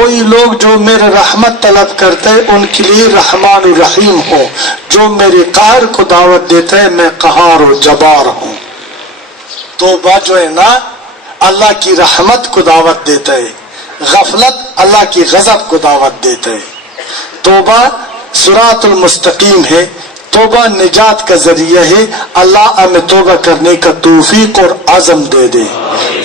وہی لوگ جو میرے رحمت طلب کرتے ان کے لیے رحمان الرحیم ہو، جو میرے قہر کو دعوت دیتے میں قہار و جبار ہوں۔ توبہ جو ہے نا اللہ کی رحمت کو دعوت دیتا ہے، غفلت اللہ کی غضب کو دعوت دیتا ہے۔ توبہ صراط المستقیم ہے، توبہ نجات کا ذریعہ ہے۔ اللہ ہمیں توبہ کرنے کا توفیق اور عزم دے دے۔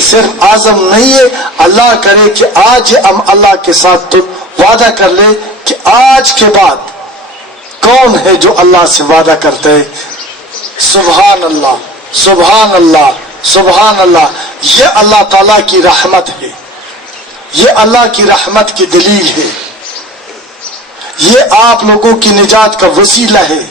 صرف عزم نہیں ہے، اللہ کرے کہ آج ہم اللہ کے ساتھ تو وعدہ کر لے کہ آج کے بعد کون ہے جو اللہ سے وعدہ کرتا ہے؟ سبحان اللہ، سبحان اللہ، سبحان اللہ۔ یہ اللہ تعالیٰ کی رحمت ہے، یہ اللہ کی رحمت کی دلیل ہے، یہ آپ لوگوں کی نجات کا وسیلہ ہے۔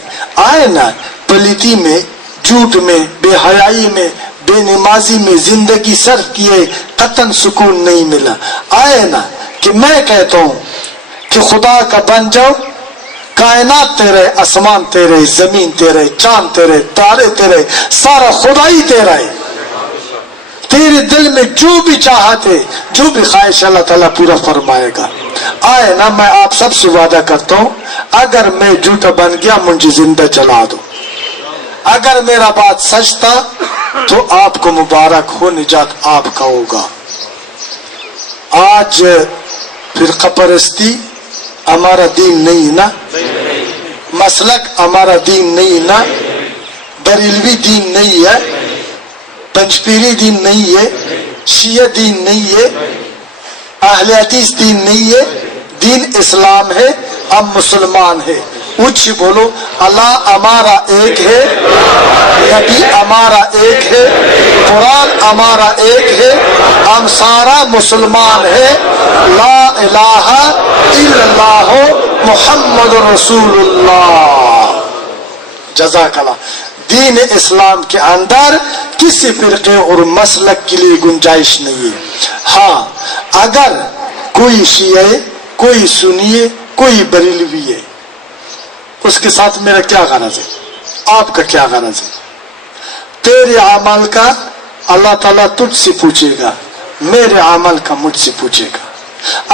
آئے نا پلیتی میں، جھوٹ میں، بے حیائی میں، بے نمازی میں زندگی صرف کیے قطن سکون نہیں ملا۔ آئے نا کہ میں کہتا ہوں کہ خدا کا بن جاؤ، کائنات تیرے، آسمان تیرے، زمین تیرے، چاند تیرے، تارے تیرے، سارا خدا ہی تیرا ہے۔ تیرے دل میں جو بھی چاہت ہے، جو بھی خواہش اللہ تعالیٰ پورا فرمائے گا۔ آئے نا میں آپ سب سے وعدہ کرتا ہوں اگر میں جھوٹا بن گیا مجھے زندہ چلا دو، اگر میرا بات سچ تھا تو آپ کو مبارک ہو، نجات آپ کا ہوگا۔ آج فرقہ پرستی ہمارا دین نہیں نا، مسلک ہمارا دین نہیں نا، بریلوی دین نہیں ہے، پنجپیری دین نہیں ہے، شیعہ دین نہیں ہے، اہل حدیث دین نہیں ہے، دین اسلام ہے، ہم مسلمان ہیں۔ اونچی بولو، اللہ ہمارا ایک ہے، نبی ہمارا ایک ہے، قرآن ہمارا ایک ہے، ہم سارا مسلمان ہے۔ لا الہ الا اللہ محمد رسول اللہ۔ جزاک اللہ۔ دین اسلام کے اندر کسی فرقے اور مسلک کے لیے گنجائش نہیں ہے۔ ہاں اگر کوئی شیعہ، کوئی سنی، کوئی بریلوی ہے، اس کے ساتھ میرا کیا غرض ہے؟ آپ کا کیا غرض ہے؟ تیرے عمل کا اللہ تعالیٰ تجھ سے پوچھے گا، میرے عمل کا مجھ سے پوچھے گا۔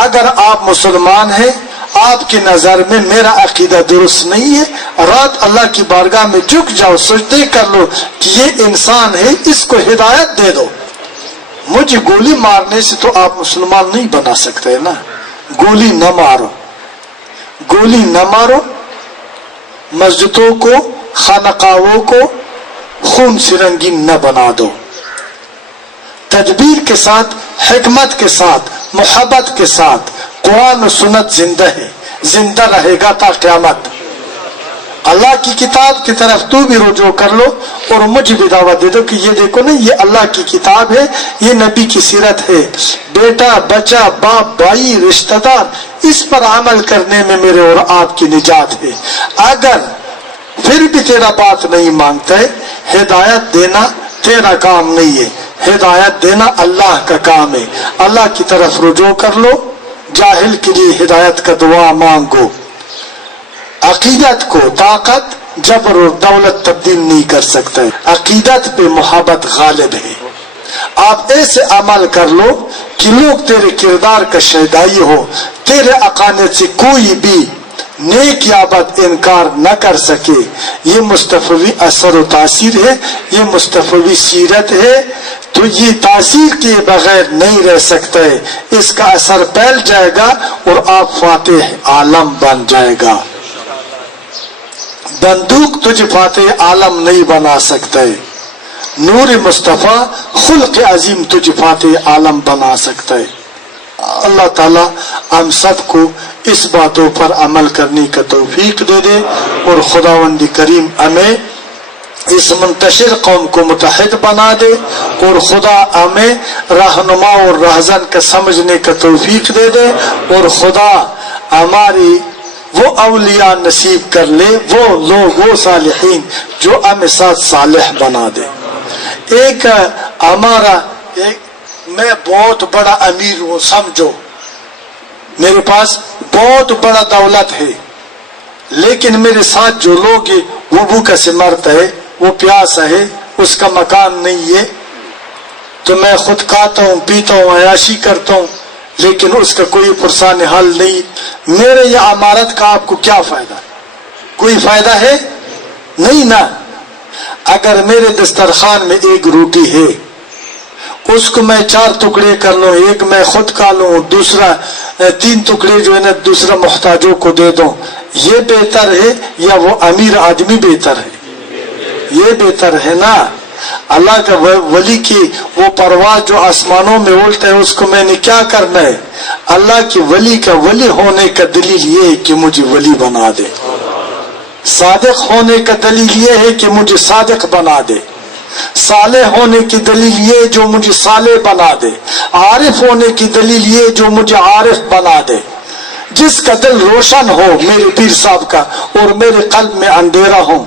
اگر آپ مسلمان ہیں، آپ کی نظر میں میرا عقیدہ درست نہیں ہے، رات اللہ کی بارگاہ میں جھک جاؤ، سجدے کر لو کہ یہ انسان ہے، اس کو ہدایت دے دو۔ مجھے گولی مارنے سے تو آپ مسلمان نہیں بنا سکتے نا۔ گولی نہ مارو، گولی نہ مارو، مسجدوں کو، خانقاہوں کو خون سے رنگین نہ بنا دو۔ تدبیر کے ساتھ، حکمت کے ساتھ، محبت کے ساتھ قرآن و سنت زندہ ہے، زندہ رہے گا تا قیامت۔ اللہ کی کتاب کی طرف تو بھی رجوع کر لو اور مجھے بھی دعوت دے دو کہ یہ دیکھو نا، یہ اللہ کی کتاب ہے، یہ نبی کی سیرت ہے، بیٹا، بچہ، باپ، بھائی، رشتہ دار، اس پر عمل کرنے میں میرے اور آپ کی نجات ہے۔ اگر پھر بھی تیرا بات نہیں مانگتا ہے، ہدایت دینا تیرا کام نہیں ہے، ہدایت دینا اللہ کا کام ہے۔ اللہ کی طرف رجوع کر لو، جاہل کے لیے ہدایت کا دعا مانگو۔ عقیدت کو طاقت، جبر اور دولت تبدیل نہیں کر سکتا ہے، عقیدت پہ محبت غالب ہے۔ آپ ایسے عمل کر لو کہ لوگ تیرے کردار کا شہدائی ہو، تیرے عقائد سے کوئی بھی نیک یا بد انکار نہ کر سکے۔ یہ مصطفی اثر و تاثیر ہے، یہ مصطفی سیرت ہے، تو یہ تاثیر کے بغیر نہیں رہ سکتا ہے، اس کا اثر پھیل جائے گا اور آپ فاتح عالم بن جائے گا۔ بندوق تجھے فاتح عالم نہیں بنا سکتا ہے، نور مصطفیٰ خلق عظیم تجھے فاتح عالم بنا سکتا ہے۔ اللہ تعالیٰ ہم سب کو اس باتوں پر عمل کرنے کا توفیق دے دے، اور خداوند کریم ہمیں اس منتشر قوم کو متحد بنا دے، اور خدا ہمیں رہنما اور رہزن کا سمجھنے کا توفیق دے دے، اور خدا ہماری وہ اولیاء نصیب کر لے، وہ لوگ، وہ صالحین جو ہمیں ساتھ صالح بنا دے۔ ایک ہمارا میں بہت بڑا امیر ہوں، سمجھو میرے پاس بہت بڑا دولت ہے، لیکن میرے ساتھ جو لوگ ہیں وہ بھوکا سے مرتا ہے، وہ پیاسا ہے، اس کا مکان نہیں ہے، تو میں خود کھاتا ہوں، پیتا ہوں، عیاشی کرتا ہوں، لیکن اس کا کوئی پرسان حل نہیں. میرے یہ عمارت کا آپ کو کیا فائدہ؟ کوئی فائدہ ہے نہیں نا. اگر میرے دسترخوان میں ایک روٹی ہے، اس کو میں 4 ٹکڑے کر لوں، ایک میں خود کھا لوں، دوسرا 3 ٹکڑے جو ہے نا دوسرا محتاجوں کو دے دوں، یہ بہتر ہے یا وہ امیر آدمی بہتر ہے؟ یہ بہتر ہے نا. اللہ کا ولی کی وہ پرواز جو آسمانوں میں اڑتا ہے، اس کو میں نے کیا کرنا ہے؟ اللہ کی ولی کا ولی ہونے کا دلیل یہ ہے کہ مجھے ولی بنا دے. صادق ہونے کا دلیل یہ ہے کہ مجھے صادق بنا دے. صالح ہونے کی دلیل یہ جو مجھے صالح بنا دے. عارف ہونے کی دلیل یہ جو مجھے عارف بنا دے. جس کا دل روشن ہو میرے پیر صاحب کا اور میرے قلب میں اندھیرا ہو،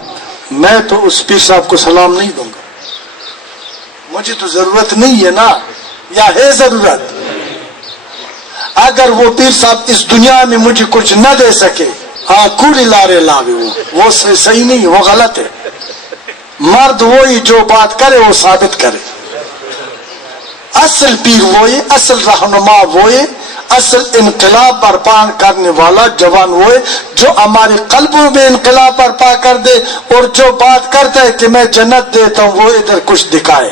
میں تو اس پیر صاحب کو سلام نہیں دوں گا. مجھے تو ضرورت نہیں ہے نا، یا ہے ضرورت؟ اگر وہ پیر صاحب اس دنیا میں مجھے کچھ نہ دے سکے، ہاں کوڑی لارے لاوے، وہ صحیح نہیں، وہ غلط ہے. مرد وہی جو بات کرے وہ ثابت کرے. اصل پیر وہی، اصل رہنما وہی، اصل انقلاب برپا کرنے والا جوان وہی جو ہمارے قلبوں میں انقلاب برپا کر دے، اور جو بات کرتا ہے کہ میں جنت دیتا ہوں وہ ادھر کچھ دکھائے،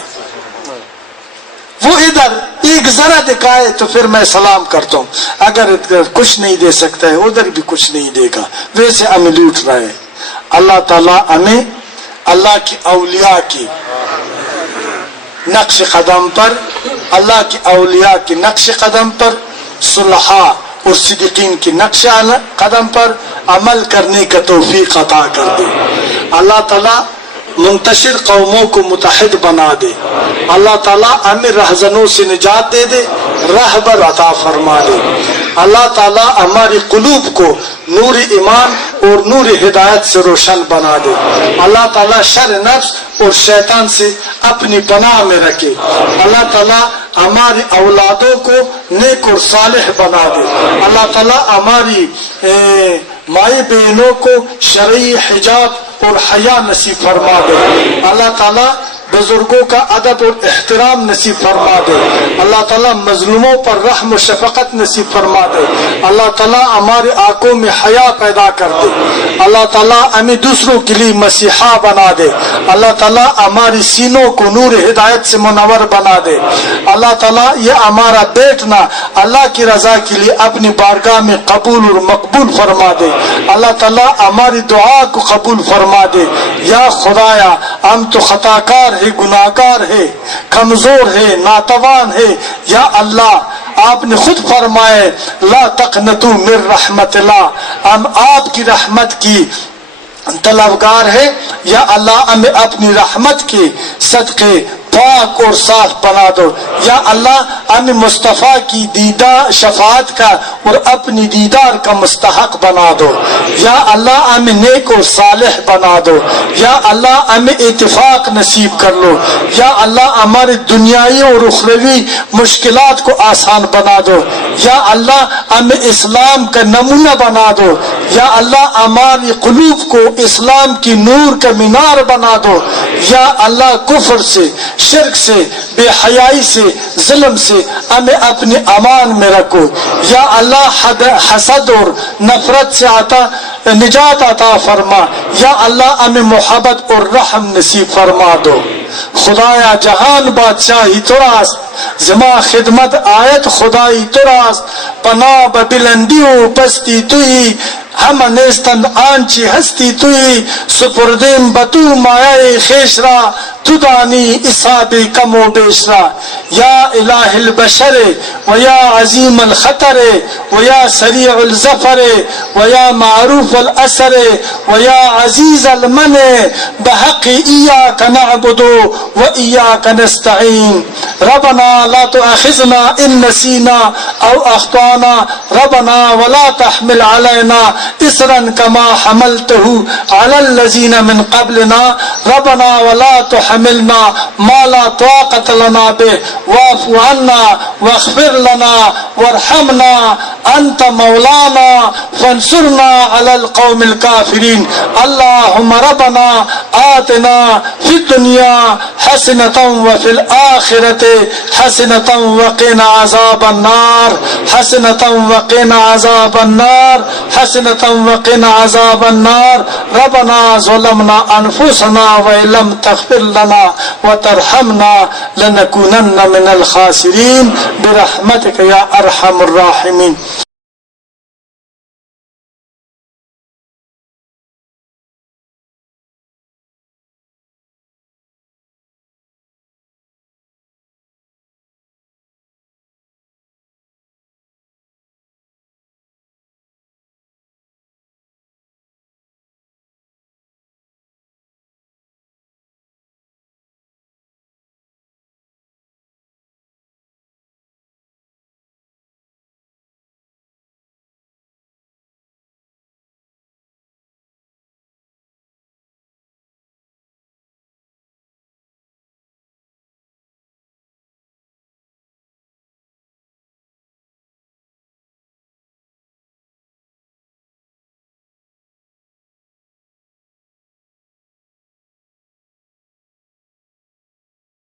وہ ادھر ایک ذرا دکھائے تو پھر میں سلام کرتا ہوں. اگر ادھر کچھ نہیں دے سکتا ہے ادھر بھی کچھ نہیں دے گا، ویسے ہمیں لوٹ رہا ہے. اللہ تعالیٰ ہمیں اللہ کی اولیاء کی نقش قدم پر، اللہ کی اولیاء کی نقش قدم پر، صلحاء اور صدیقین کی نقش قدم پر عمل کرنے کا توفیق عطا کر دے. اللہ تعالیٰ منتشر قوموں کو متحد بنا دے. اللہ تعالیٰ ہمیں رہزنوں سے نجات دے دے، رہبر عطا فرما دے. اللہ تعالیٰ ہماری قلوب کو نور ایمان اور نور ہدایت سے روشن بنا دے. اللہ تعالیٰ شر نفس اور شیطان سے اپنی پناہ میں رکھے. اللہ تعالیٰ ہماری اولادوں کو نیک اور صالح بنا دے. اللہ تعالیٰ ہماری مائی بہنوں کو شرعی حجاب اور حیا نصیب فرما دے. اللہ تعالیٰ بزرگوں کا ادب اور احترام نصیب فرما دے. اللہ تعالیٰ مظلوموں پر رحم و شفقت نصیب فرما دے. اللہ تعالیٰ ہمارے آنکھوں میں حیا پیدا کر دے. اللہ تعالیٰ ہمیں دوسروں کے لیے مسیحا بنا دے. اللہ تعالیٰ ہماری سینوں کو نور ہدایت سے منور بنا دے. اللہ تعالیٰ یہ ہمارا بیٹھنا اللہ کی رضا کے لیے اپنی بارگاہ میں قبول اور مقبول فرما دے. اللہ تعالیٰ ہماری دعا کو قبول فرما دے. یا خدایا ہم تو خطا کار ہے، گناہگار ہے، کمزور ہے، ناتوان ہے. یا اللہ آپ نے خود فرمائے لا تقنطوا من رحمت اللہ، ہم آپ کی رحمت کی طلبگار ہے. یا اللہ ہمیں اپنی رحمت کے صدقے پاک اور صاف بنا دو. یا اللہ ہمیں مصطفیٰ کی دیدار شفاعت کا اور اپنی دیدار کا مستحق بنا دو. یا اللہ ہمیں نیک اور صالح بنا دو. یا اللہ ہمیں اتفاق نصیب کر لو. یا اللہ ہماری دنیائی اور اخروی مشکلات کو آسان بنا دو. یا اللہ ہمیں اسلام کا نمونہ بنا دو. یا اللہ ہماری قلوب کو اسلام کی نور کا مینار بنا دو. یا اللہ کفر سے، شرک سے، بے حیائی سے، ظلم سے ہمیں اپنے امان میں رکھو. یا اللہ حسد اور نفرت سے نجات عطا فرما. یا اللہ ہمیں محبت اور رحم نصیب فرما دو. خدایا جہان بادشاہی تو راست، زما خدمت آیت خدائی تو راست. پناہ بلندیوں پستی توئی، ہم نیستند آنچی ہستی توئی. سپردیم بتو مایہ خیشرا، تو دانی اصاب کم و بیشرا. یا الہ البشر و یا عظیم الخطر و یا سریع الظفر و یا معروف الاثر و یا عزیز المنع، بحق ایاک نعبد و ایاک نستعین. ربنا لا تؤاخذنا ان نسینا او اخطانا، ربنا ولا تحمل علینا اسرا کما حملته علی الذین من قبلنا. ربنا ولا تحملنا ما لا طاقة لنا به واعف عنا واغفر لنا وارحمنا أنت مولانا فانصرنا على القوم الكافرين اللهم ربنا آتنا في الدنيا حسنة وفي الآخرة حسنة وقنا عذاب النار حسنة وقنا عذاب النار حسنة وقنا عذاب النار ربنا ظلمنا أنفسنا وإن لم تغفر لنا وترحمنا لنكونن من الخاسرين برحمتك يا أرحم الراحمين.